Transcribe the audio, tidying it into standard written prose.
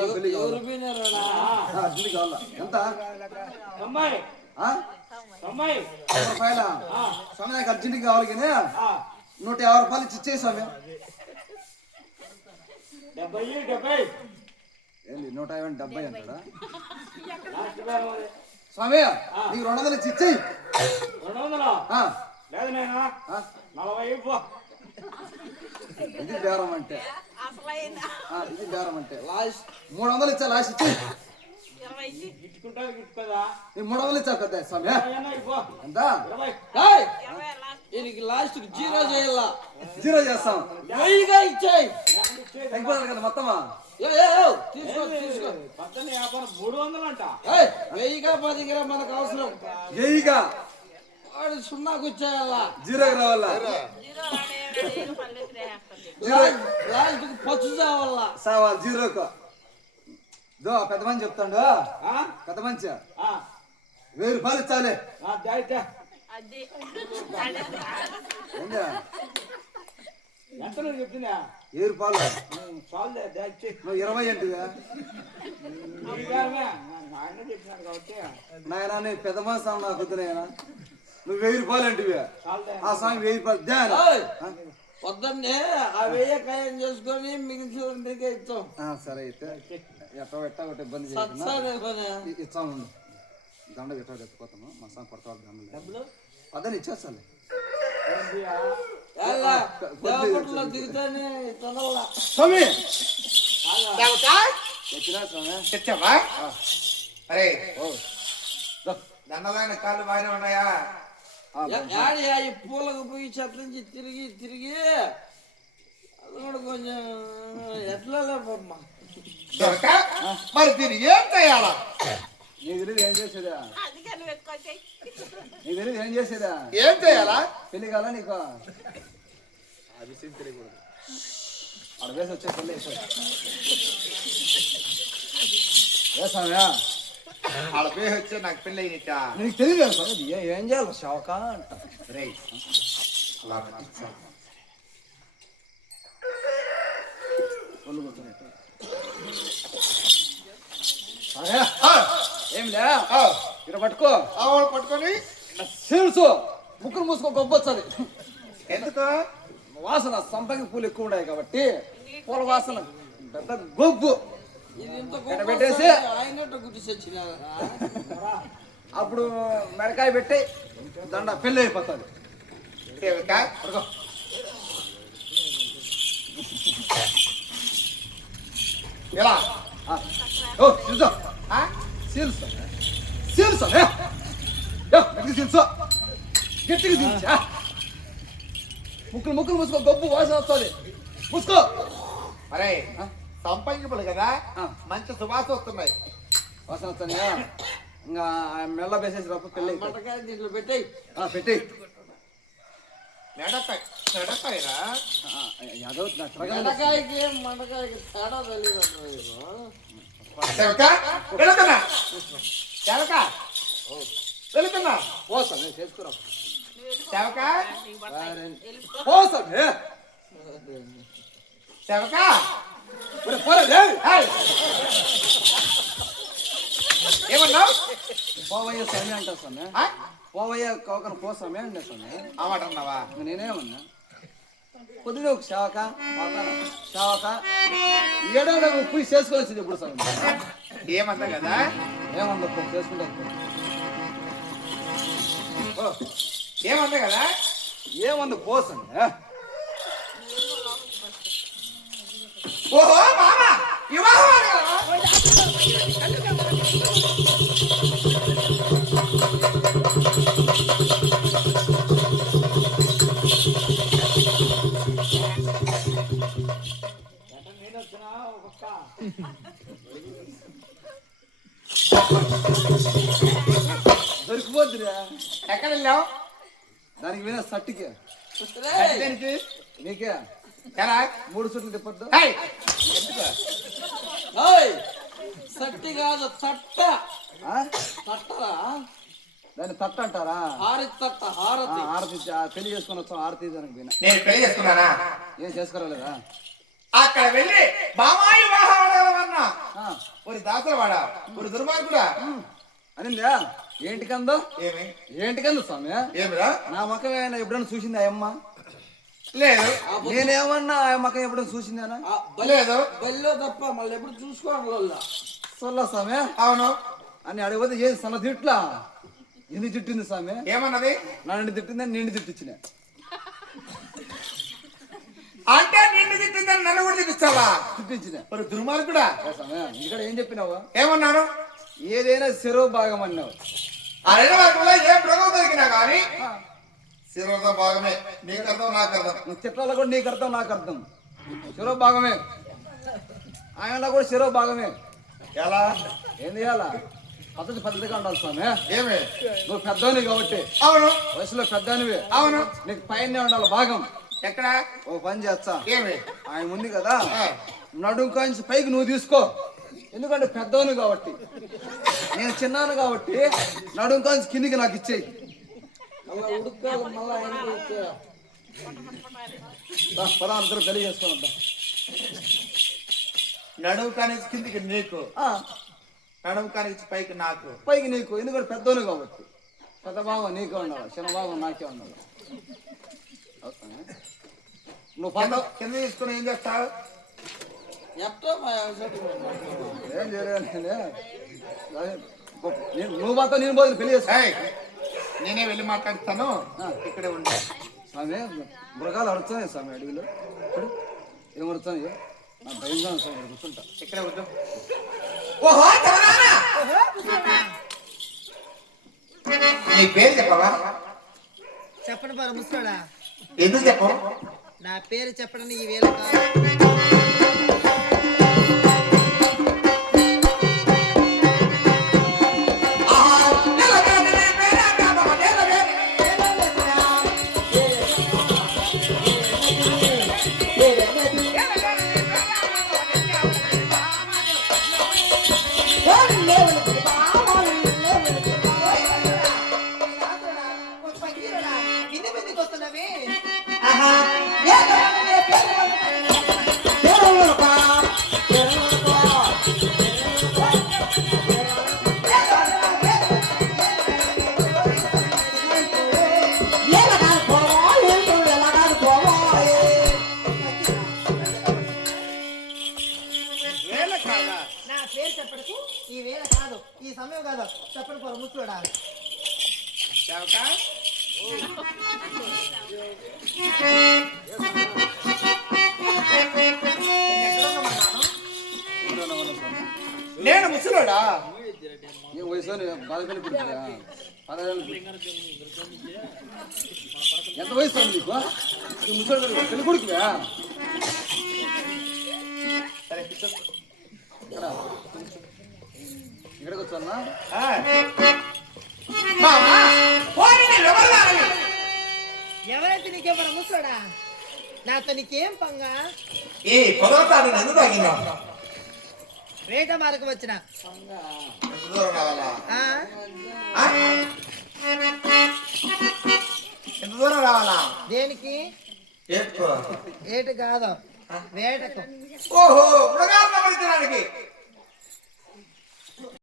స్వామి పెళ్లి కావాలా ఎంత 90 రూపాయల స్వామి నాకు అర్జెంట్గా కావాలి కానీ 150 రూపాయలు ఇచ్చేయి స్వామి. 70 ఏంది 150 అంటాడా స్వామి? నీకు 200 ఇచ్చి ఇచ్చేయి. 200 లేదు నేను 40 ఇది బేరం అంటే, ఇది బేరం అంటే. లాస్ట్ 300 ఇచ్చా, లాస్ట్ ఇచ్చి. నీ 300 ఇచ్చా పెద్ద స్వామి. ఎంత? లాస్ట్ 0 చేయాల. 0 చేస్తాం. 1000గా ఇచ్చాయి అయిపోతుంది కదా మొత్తమా? తీసుకో 300 అంట. 1000గా 10గా మనకు అవసరం. ఏయిగా వాడు 0కు వచ్చేయాలా, 0కి రావాలా, లాస్ట్ పచ్చు చావాలా. సావాలి 0కు. దో పెద్ద మంచి చెప్తాడు, పెద్ద మంచి 1000 రూపాయలు ఇచ్చాలి. ఎంత నువ్వు చెప్తున్నా? 1000 రూపాయలు. నువ్వు 20 అంటివా ఆయన చెప్పినాడు కాబట్టి నాయన? నీ పెద్ద మనసు నాకు వద్దు నాయన. నువ్వు 1000 రూపాయలు అంటివా? ఆ స్వామి 1000 రూపాయలు దే. వద్దండి, ఆ 1000 ఖాయం చేసుకొని మిగిలిన ఇచ్చాం. సరే అయితే ఎట్ట ఒకటి ఇబ్బంది ఇచ్చాము. దండ ఎట్ట ఎత్తుకోతాము, మా స్వామి పడతాడు దండలు అదని ఇచ్చేస్తాను. దిగుతానే తొందరలా స్వామి తెచ్చావా? అరే దండలైన కాళ్ళు బాగానే ఉన్నాయా? ఈ పూలకు పోయి చెట్ల నుంచి తిరిగి తిరిగి అది కూడా కొంచెం ఎట్లా లేపమ్మా. మరి దీన్ని ఏం చేయాలా? నీకు తెలియదు ఏం చేసేదా? నీకు తెలియదు ఏం చేసేదా? ఏం చేయాలా? పెళ్లి కాలా నీకు? అది సీన్ తెలియకూడదు. ఆడ వేసి వచ్చే పెళ్ళి వేసామా? ఆడ పేరు వచ్చే నాకు పెళ్ళి అయినట్టా? నీకు తెలియదు సార్. ఏం చేయాలి షాక అంట. రే ఏం లే ఇక్కడ పట్టుకో. పట్టుకొని సీల్సు ముక్కులు మూసుకో, గొప్పొచ్చది. ఎందుకు? వాసన సంపంగి పూలు ఎక్కువ ఉన్నాయి కాబట్టి పూల వాసన పెద్ద గొబ్బు పెట్టేసి అప్పుడు మెడకాయ పెట్టి దండ పెళ్ళి అయిపోతుంది. ఎలా? సీల్సు సీల్సు సీల్సు గట్టిగా సీల్చా. ముక్కులు మూసుకో, గొబ్బు వాసన వస్తుంది. మూసుకో. అరే సంపంగిపులు కదా, మంచి సువాస వస్తున్నాయి. వాసన వస్తాయా? ఇంకా మెల్ల వేసేసి రప్ప పెళ్ళి దీంట్లో పెట్టాయి పెట్టేయి. మెడకాయరా మెడకాయకి మండకాయకి తేడా తెలియదు. వెళుతున్నా పోసాను చేసుకురా. సేవక పోసాను సేవక ఏమన్నావు? పోవయ్య స్వామి అంటా స్వామి. పోవయ్య కోకను పోసామి అంటే స్వామి. ఆ మాట అన్నావా? నేనేమన్నా కొద్దిగా ఒక సేవక సేవక ఏడో పోయి చేసుకోవాల్సింది ఇప్పుడు స్వామి. ఏమన్నా కదా? ఏమన్నా చేసుకుంటా. ఏమన్నా కదా? ఏమన్నా పోసాను. ఓహో మామ దొరికిపోద్దురా. ఎక్కడ వెళ్ళావు? దానికి మీద సట్టికి నీకే ఎలా 3 చుట్లు తిప్పొద్దు. సట్టి కాదు తట్ట. తట్టరా? దాన్ని తట్ట అంటారా? హారతి తట్ట. హారతి హారతి పెళ్లి చేసుకొని వచ్చాం. హారతి దానికి పోయినా. నేను పెళ్లి చేసుకున్నానా? ఏం చేసుకోరాలేదా? అక్కడ వెళ్ళి బామాయి వాహనం ఒరి దాసరవాడా ఒరి దుర్మార్గుడా అనిందా ఏంటికందో ఏమి ఏంటికందో స్వామి ఏమిరా నా ముఖం ఏమైనా ఎప్పుడైనా చూసింది ఆ అమ్మ లేదు నేనేమన్నా ఆ ముఖం ఎప్పుడైనా చూసిందేనా లేదు బెల్లో తప్ప మళ్ళీ ఎప్పుడు చూసుకోవాలి సొల్ల స్వామి అవును అని అడిగిపోతే ఏం సన్న తిట్లా ఎందుకు తిట్టింది స్వామి ఏమన్నది నన్ను తిట్టిందని నిండి తిట్టించిన అంటే నిన్ను తిట్టిందని నన్ను కూడా తిట్టిస్తావా తిట్టించిన ఒరి దుర్మార్గుడా స్వామి ఇక్కడ ఏం చెప్పినావు ఏమన్నాను ఏదైనా శిరో భాగం అన్నావు ఆ రెండు వర్గంలో ఏ మృగం దొరికినా కానీ శిరోధ భాగమే నీకు అర్థం నాకు అర్థం నువ్వు తిట్లలో కూడా నీకు అర్థం నాకు అర్థం శిరో భాగమే ఆయనలో కూడా శిరో భాగమే ఎలా ఏం చేయాలా పద్ధతిగా ఉండాలి స్వామి ఏమి నువ్వు పెద్దవానివి కాబట్టి అవును వయసులో పెద్దవానివి అవును నీకు పైన ఉండాలి భాగం ఎక్కడ ఓ పని చేస్తా ఏమి ఆయన ఉంది కదా నడుం కాంచి పైకి నువ్వు తీసుకో ఎందుకంటే పెద్దవాను కాబట్టి నేను చిన్నాను కాబట్టి నడుం కాంచి కిందికి నాకు ఇచ్చేయి అలా ఉడుక్కాలి మళ్ళీ ఆయనకి ఇచ్చేయాలి. పదా అందరూ పెళ్లి చేసుకుని వద్దాం నడుము కానీ కిందికి నీకు నడుము కానీ పైకి నాకు పైకి నీకు ఎందుకంటే పెద్దవాను కాబట్టి పెద్ద భాగం నీకే ఉండాలి చిన్న భాగం నాకే ఉండాలి నువ్వు కింద పంట కింద తీసుకుని ఏం చేస్తావు ఎట్టో మా సెట్ ఏం చేయలేదు నువ్వు మాత్రం నేను పోయి పెళ్లి చేసుకో ఏయ్, నేనే వెళ్ళి మాట్లాడుతాను ఇక్కడే ఉండే స్వామి మృగాలు అడుగుతున్నాయి స్వామి అడవిలో ఇప్పుడు ఏం అడుగుతున్నాయి నా భయంగా ఉంది స్వామి కూర్చుంటా ఇక్కడే వద్దు ఓహో తమరానా! నీ పేరు చెప్పవా చెప్పండి బారు ముసలాడా ఎందుకు చెప్పవు నా పేరు చెప్పడానికి ఈ వేళ కాదు నా పేరు చెప్పడకు ఈ వేళ కాదు ఈ సమయం కాదు చెప్పండి బారు ముసలాడా నేను ముసలోడా ఏం వయసు బాధపడి పుట్టిందా 16 ఎంత వయసు ఉంది నీకు ఈ ముసలి పెళ్లి కొడుకువా సరే కూర్చో. ఇక్కడికి వచ్చానా మామా, పోనీ నేను ఎవరు కావాలి? ఎవరైతే నీకేం బారు ముసలాడా నాతో నీకేం పంగా ఈ పొదలతాడు ఎందుకు తాగినావు వేట మార్గం వచ్చిన ఎంత దూరం రావాలా ఆ? ఆ? ఎంత దూరం రావాలా దేనికి ఎక్కువ ఏటు కాదు వేటకు ఓహో మృగాలను పడించడానికి